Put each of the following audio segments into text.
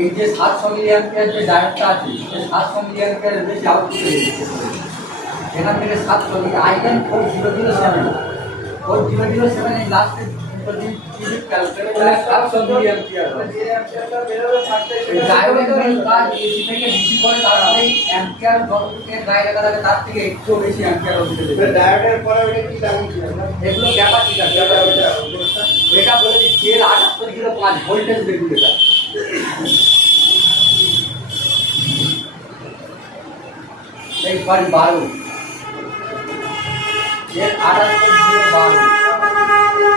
এই যে 700 মিলি অ্যাম্পিয়ার যে ডায়োডটা আছে, সেই 700 মিলি অ্যাম্পিয়ারের বেশি আউটপুট দিচ্ছে। এখান থেকে 700 মিলি আইএন 4007 4007 এই লাস্টের যদি ক্যালকুলেট করে 700 মিলি অ্যাম্পিয়ার এই ডায়োডের মেইন কাজ এসি থেকে ডিসি করে, তারপরে অ্যাম্পিয়ার যতটুকু গায়ে রাখা থাকে তার থেকে একটু বেশি অ্যাম্পিয়ার হতে দেবে। ডায়োডের পরে ওটা কি লাগিয়েছিল? এগুলো ক্যাপাসিটর। এটা বলে দিচ্ছি 78.5 ভোল্টেজ রেগুলেটর। এই সরি 12 এর 78.12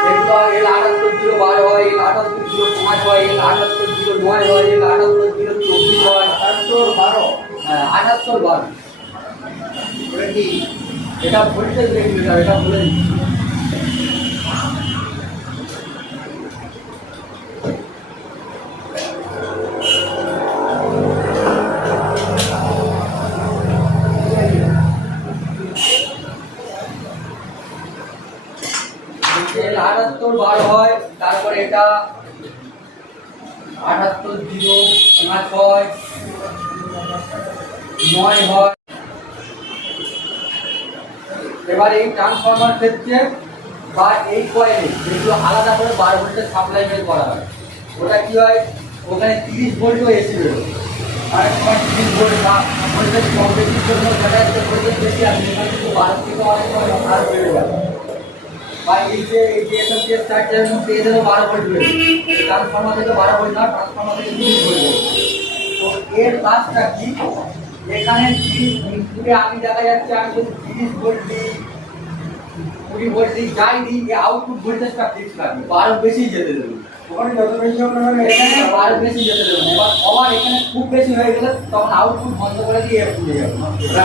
এগুলো এর 78.12 হয়, এর 78.5 হয়, এর 78.09 হয়, এর 78.24 হয়, 78.12 হ্যাঁ 78.12 এটা কি? এটা ভোল্টেজ রেগুলেটর। এটা বলে দিচ্ছি এর 78.12 হয়, তারপরে এটা 78.05 হয়, 9 হয়। এবার এই ট্রান্সফরমার ক্ষেত্রে বা এই কয়েলে যেগুলো আলাদা করে 12 ভোল্টের সাপ্লাই বের করা হয়, ওটা কি হয়, ওখানে 30 ভোল্টও এসি বেরোয়। অনেক সময় 30 ভোল্ট বা ভোল্টেজ কম বেশির জন্য দেখা যাচ্ছে ভোল্টেজ বেশি আছে, এখানে কিন্তু 12 থেকে অনেক সময় আরও বেড়ে যায়। বা এই যে এসএমপিএস চার্জারের মধ্যে এদেরও 12 ভোল্ট বেরোয়, ট্রান্সফরমার থেকে 12 ভোল্ট না, ট্রান্সফরমার থেকে 30 ভোল্ট বেরোয়। তো এর কাজটা কি, এখানে 30 আমি দেখা যাচ্ছে আমি যদি 30 ভোল্ট দিই 20 ভোল্ট দিই যাই দিই, এই আউটপুট ভোল্টেজটা ফিক্স থাকবে, 12 বেশি যেতে দেবে। ওখানে যত বেশি হবে এখানে 12 বেশি যেতে দেবে না। এবার আবার এখানে খুব বেশি হয়ে গেলে তখন আউটপুট বন্ধ করে দিয়ে এর পুড়ে যাবে।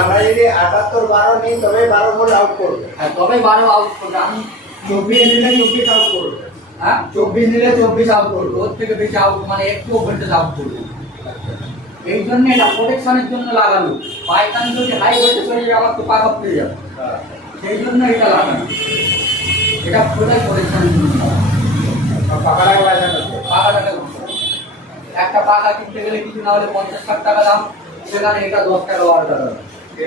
আমরা যদি 78-12 নিই তবে 12 ভোল্ট আউট করবে। হ্যাঁ তবে 12 আউট করবে। আমি 24 নিলে 24 আউট করবে। হ্যাঁ 24 নিলে 24 আউট করবে, ওর থেকে বেশি আউট মানে একটু ভোল্টেজ আউট করবে। এই জন্য এটা প্রোটেকশনের জন্য লাগানো। পাইকান যদি হাই ভোল্টেজ হয়ে যাবে আবার তো পাক আপ হয়ে যাবে, সেই জন্য এটা লাগানো। এটা পুরোটাই প্রোটেকশনের জন্য। পাকা লাগা যায় না, পাকা টাকা একটা পাকা কিনতে গেলে কিছু না হলে 50-60 টাকা দাম, সেখানে এটা 10 টাকা 12 টাকা।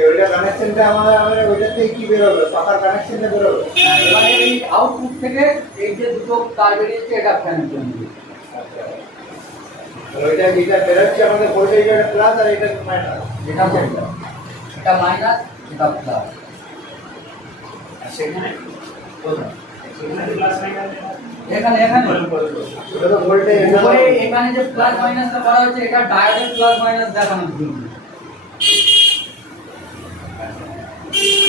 ওইটা কানেকশনটা আমাদের ওইটা থেকে কি বের হবে? পাকার কানেকশনটা বের হবে। এবারে এই আউটপুট থেকে এই যে দুটো তার বেরিয়েছে এটা ফ্যানের জন্য। ওইটা যেটা বেরোচ্ছে আমাদের ভোল্টেজের প্লাস আর এটা মাইনাস। এটা মাইনাস, এটা মাইনাস, এটা প্লাস। আর সেখানে কোথায়? সেখানে প্লাস মাইনাস এখানে এখানে ওটা তো ভোল্টেজ উপরে এখানে যে প্লাস মাইনাসটা করা হয়েছে এটা ডায়োডের প্লাস মাইনাস দেখানোর জন্য।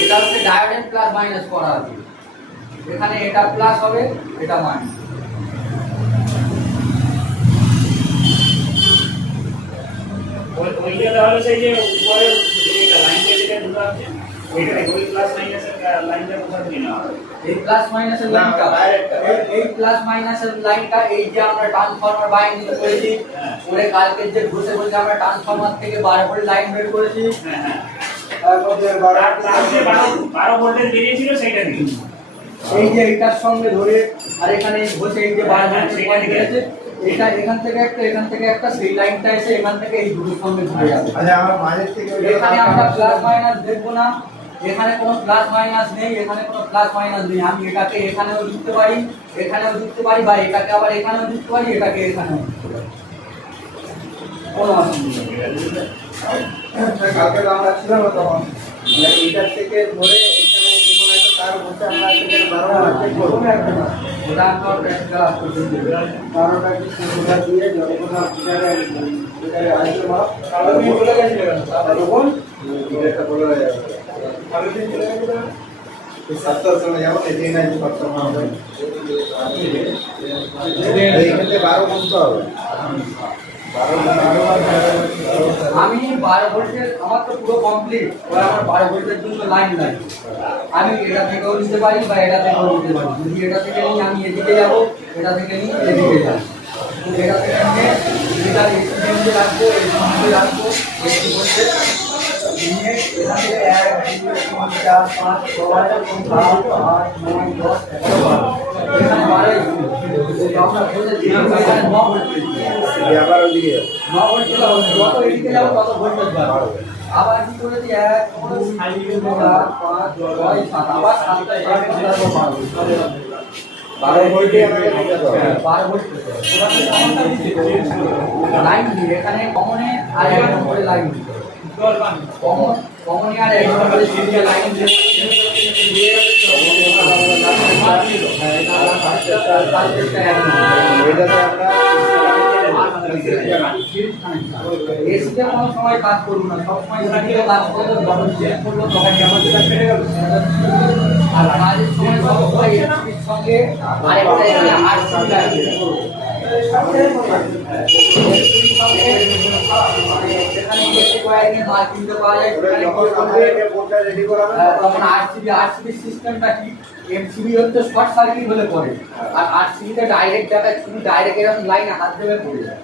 এটা হচ্ছে ডায়োডের প্লাস মাইনাস করা আছে, এখানে এটা প্লাস হবে এটা মাইনাস। ওইটা তাহলে সেই যে উপরে যেটা লাইনটা যেটা দুটো আছে ওইটা ওই প্লাস মাইনাসের লাইনটা কোথা থেকে নেওয়া হবে? এই প্লাস মাইনাসের লাইনটা এই প্লাস মাইনাসের লাইনটা এই যে আমরা ট্রান্সফরমার বাইন্ডিং করেছি, পরে কালকে যে ঘষে ঘষে আমরা ট্রান্সফরমার থেকে 12 ভোল্ট লাইন বের করেছি, হ্যাঁ হ্যাঁ তারপর যে 12 ভোল্টেজ বেরিয়েছিল সেইটা দিয়ে এই যে এটার সঙ্গে ধরে আর এখানে ঘষে এই যে 12 ভোল্ট পয়েন্ট গেছে, এটা এখান থেকে একটা সেই লাইনটা এসে এখান থেকে এই দুটোর সঙ্গে ঘুরে যাবে। আচ্ছা আমরা মাঝের থেকে এখানে আমরা প্লাস মাইনাস দেখবো না, এখানে কোনো প্লাস মাইনাস নেই, এখানে কোনো প্লাস মাইনাস নেই। আমি এটাকে এখানেও দিতে পারি, এখানেও দিতে পারি, বা এটাকে আবার এখানেও দিতে পারি, এটাকে এখানেও দিতে পারি, কোনো অসুবিধা নেই। কালকে আমরা ছিলাম না তখন এটার থেকে ধরে এখানে যেমন একটা তার বলতে আমরা সেখানে 12 ভোল্ট চেক করবো। ওটা আমার প্র্যাকটিক্যাল আসতে দিতে হবে। 12টা কি সুবিধা দিয়ে যতক্ষণ আপনারা এটা আসলে মাপ তাহলে তুমি বলে গেছিলে তখন এটা বলে যাবে। আমি দিন চলে গেছি না এই 7টার সময় যাবো এই না যে 7টার সময় হবে এইখানে 12 গুনতে হবে। আমি 12 ভোল্টের আমার তো পুরো কমপ্লিট, আমার 12 ভোল্টের জন্য লাইন নাই। আমি এটা থেকেও নিতে পারি বা এটা থেকেও নিতে পারি। যদি এটা থেকে নিই আমি এদিকে যাবো, এটা থেকে নিই এদিকে যাবো। এটা থেকে নিয়ে এটা এসিডেন্টে রাখবো, এসিডেন্টে রাখবো, এসি ভোল্টেজ নিয়ে এখান থেকে 1 2 3 4 5 6 7 8 9 10 11 12 এখানে 12 আমরা বলেছি এখানে 9 ভোল্ট এই আবার ওইদিকে 9 ভোল্ট ছিল, যত এদিকে যাবো তত ভোল্টেজ বাড়বে। আবার কি করেছি 1 2 3 4 5 6 7 আবার 7টা 12 ভোল্টে আমাকে দিতে হবে। 12 ভোল্ট লাইন দিয়ে এখানে কমনে আর এক নম্বরে লাইন দিতে হবে। কমনে আর এক নম্বরে সিরিজে লাইন দিয়ে এটাতে আমরা এসিতে কোনো সময় কাজ করবো না, সবসময় এসিতে কাজ করলে যখন চেক করলো তখন কেমন ফেটে গেল। আর কাজের সময় সবসময় এসির সঙ্গে আরেকটা এখানে আরসিবি লাগবে। যেখানে ইলেকট্রিক ওয়্যারিংয়ের মাল কিনতে পাওয়া যায় সেখানে যখন আমাদের বোর্ডটা রেডি করা হবে তখন আরসিবি সিস্টেমটা কি, এমসিবি হচ্ছে শর্ট সার্কিট হলে পড়ে, আর আরসিবিতে ডাইরেক্ট যাবে, তুমি ডাইরেক্ট এরকম লাইনে হাত দেবে পড়ে যায়।